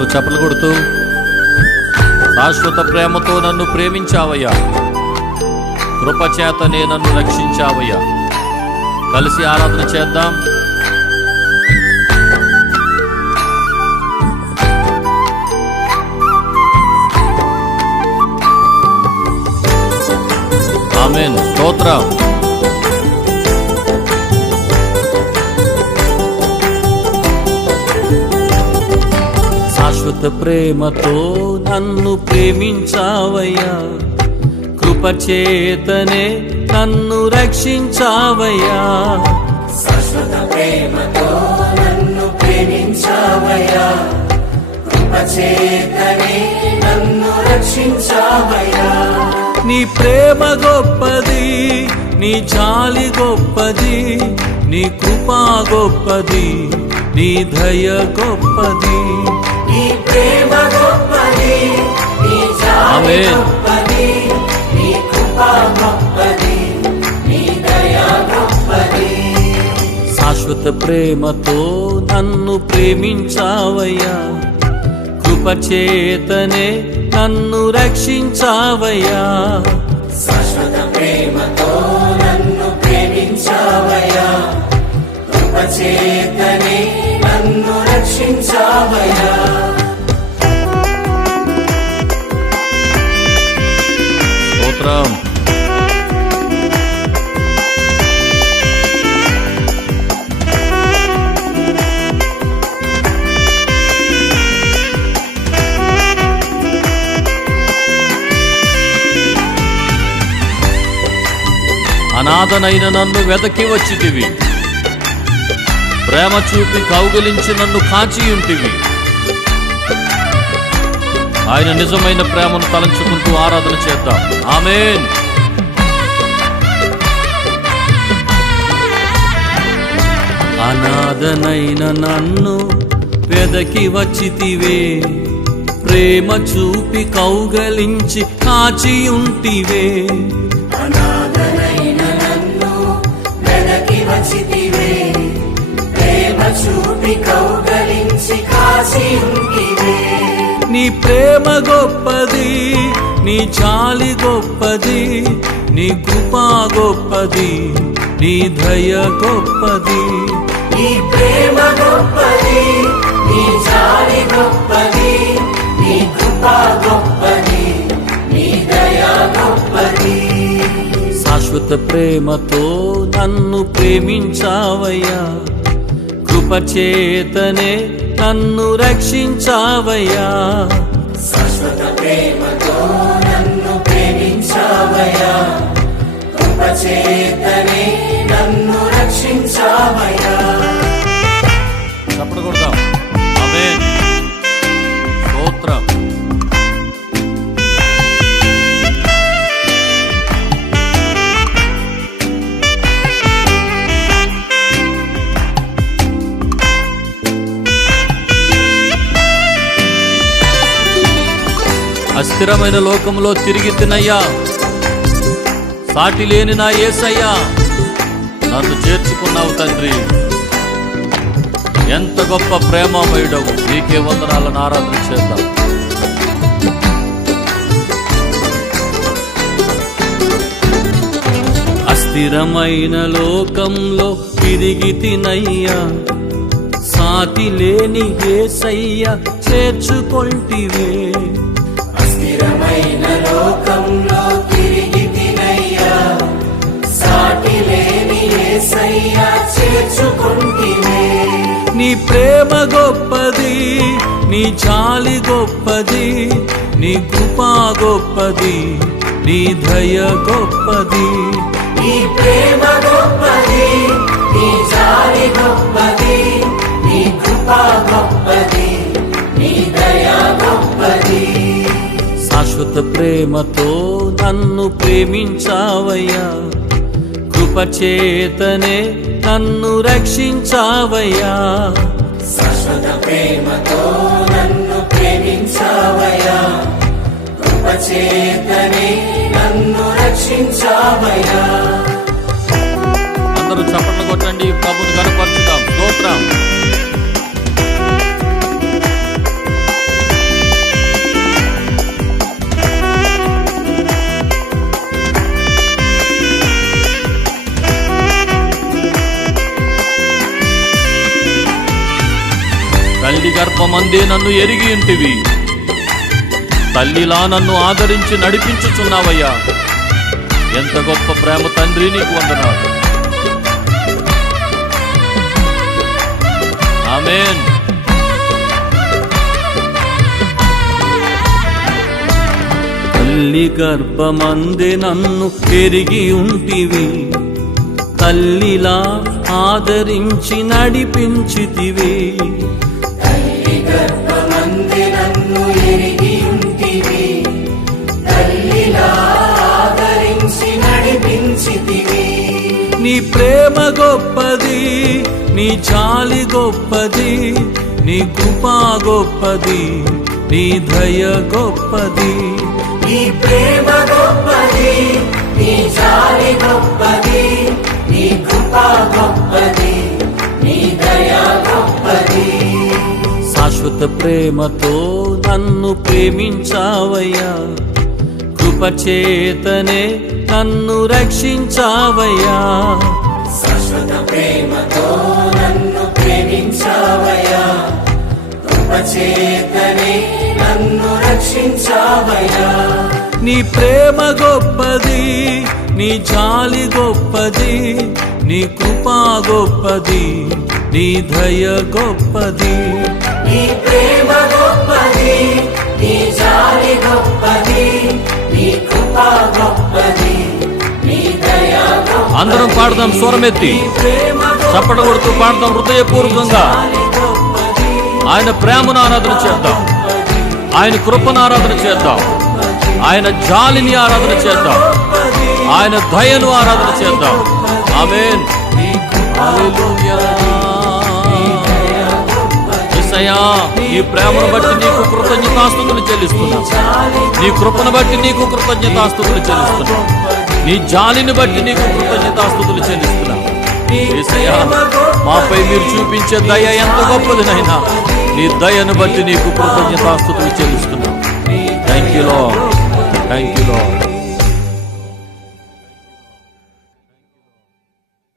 అందరూ చప్పలు కొడుతూ శాశ్వత ప్రేమతో నన్ను ప్రేమించావయ్యా, కృపచేతనే నన్ను రక్షించావయ్యా. కలిసి ఆరాధన చేద్దాం. ఆమేన్. స్తోత్రం. శాశ్వత ప్రేమతో నన్ను ప్రేమించావయ్యా, కృపచేతనే నన్ను రక్షించావయ్యా. శాశ్వత ప్రేమతో నన్ను ప్రేమించావయ్యా, కృపచేతనే నన్ను రక్షించావయ్యా. నీ ప్రేమ గొప్పది, నీ జాలి గొప్పది, నీ కృపా గొప్పది, నీ దయ గొప్పది. నీ ప్రేమ గొప్పది, నీ జాలి గొప్పది, నీ కృపా గొప్పది, నీ దయ గొప్పది. శాశ్వత ప్రేమతో నన్ను ప్రేమించావయ్యా, కృపచేతనే నన్ను రక్షించావయ్యా. శాశ్వత ప్రేమతో నన్ను ప్రేమించావయ్యా, కృపచేతనే నన్ను రక్షించావయ్యా. స్తోత్రం. అనాథనైన నన్ను వెదకి వచ్చితివి, ప్రేమ చూపి కౌగిలించి నన్ను కాచియుంటివి. ఆయన నిజమైన ప్రేమను తలంచుకుంటూ ఆరాధన చేద్దాం. ఆమేన్. అనాథనైన నన్ను వెదకి వచ్చితివే, ప్రేమ చూపి కౌగలించి కాచియుంటివే. అనాథనైన నన్ను వెదకి వచ్చితివే, ప్రేమ చూపి కౌగలించి కాచి ఉంటివే. నీ ప్రేమ గొప్పది, నీ జాలి గొప్పది, నీ కృపా గొప్పది, నీ దయ గొప్పది. నీ ప్రేమ గొప్పది, నీ జాలి గొప్పది, నీ కృపా గొప్పది, నీ దయ గొప్పది. శాశ్వత ప్రేమతో నన్ను ప్రేమించావయ్యా, కృపచేతనే నన్ను రక్షించావయ్యా. శాశ్వత ప్రేమతో నన్ను ప్రేమించావయ్యా, కృపచేతనే నన్ను రక్షించావయ్యా. చప్పట్లు కొడదాం. ఆమేన్. స్తోత్రం. అస్థిరమైన లోకంలో తిరిగి తినయ్యా, సాటి లేని నా యేసయ్యా, నన్ను చేర్చుకున్నావు తండ్రి. ఎంత గొప్ప ప్రేమమయుడవు, నీకే వందనాలను ఆరాధన చేద్దాం. అస్థిరమైన లోకంలో తిరిగి తినయ్యా, సాటి లేని యేసయ్యా చేర్చుకొంటివే. అస్థిరమైన లోకంలో తిరిగి తినయ్యా, సాటి లేని యేసయ్యా చేర్చుకొంటివే. నీ ప్రేమ గొప్పది, నీ జాలి గొప్పది, నీ కృపా గొప్పది, నీ దయ గొప్పది. నీ ప్రేమ గొప్పది, నీ జాలి గొప్పది, నీ కృపా గొప్పది, నీ దయ గొప్పది. శాశ్వత ప్రేమతో నన్ను ప్రేమించావయ్యా, కృపచేతనే నన్ను రక్షించావయ్యా. శాశ్వత ప్రేమతో నన్ను ప్రేమించావయ్యా, కృపచేతనే నన్ను రక్షించావయ్యా. అందరూ చప్పట్లు కొట్టండి, ప్రభుని కనపరచుదాం. స్తోత్రం. గర్భమందే నన్ను ఎరిగి ఉంటివి, తల్లిలా నన్ను ఆదరించి నడిపించుచున్నావయ్యా. ఎంత గొప్ప ప్రేమ తండ్రి, నీకు వందనాలు. ఆమేన్. తల్లి గర్భమందే నన్ను ఎరిగి ఉంటివి, తల్లిలా ఆదరించి నడిపించితివి. తల్లి గర్భమందే నన్ను ఎరిగి ఉంటివి, తల్లిలా ఆదరించి నడిపించితివి. నీ ప్రేమ గొప్పది, నీ జాలి గొప్పది, నీ కృపా గొప్పది, నీ దయ గొప్పది. నీ ప్రేమ గొప్పది, నీ జాలి గొప్పది, నీ కృప గొప్పది, నీ దయ గొప్పది. శాశ్వత ప్రేమతో నన్ను ప్రేమించావయ్యా, కృపచేతనే నన్ను రక్షించావయ్యా. శాశ్వత ప్రేమతో నన్ను ప్రేమించావయ్యా, కృపచేతనే నన్ను రక్షించావయ్యా. నీ ప్రేమ గొప్పది, నీ జాలి గొప్పది, నీ కృపా గొప్పది, నీ దయ గొప్పది. నీ ప్రేమ గొప్పది, నీ జాలి గొప్పది, నీ కృప గొప్పది, నీ దయ గొప్పది. అందరం పాడదాం స్వరమెత్తి, చప్పట కొడుతూ పాడదాం హృదయపూర్వకంగా. ఆయన ప్రేమను ఆరాధన చేద్దాం, ఆయన కృపను ఆరాధన చేద్దాం, ఆయన జాలిని ఆరాధన చేద్దాం, ఆయన దయను ఆరాధన చేద్దాం. ఆమేన్. హల్లెలూయా. యేసయ్యా, నీ ప్రేమను బట్టి నీకు కృతజ్ఞతాస్తుతులు చెల్లిస్తున్నా, నీ కృపను బట్టి నీకు కృతజ్ఞతాస్తుతులు చెల్లిస్తున్నా, నీ జాలిని బట్టి నీకు కృతజ్ఞతాస్తుతులు చెల్లిస్తున్నా. యేసయ్యా, మాపై మీరు చూపించే దయ ఎంత గొప్పది నైనా, నీ దయను బట్టి నీకు కృతజ్ఞతాస్తుతులు చెల్లిస్తున్నా. Thank you Lord, thank you lord.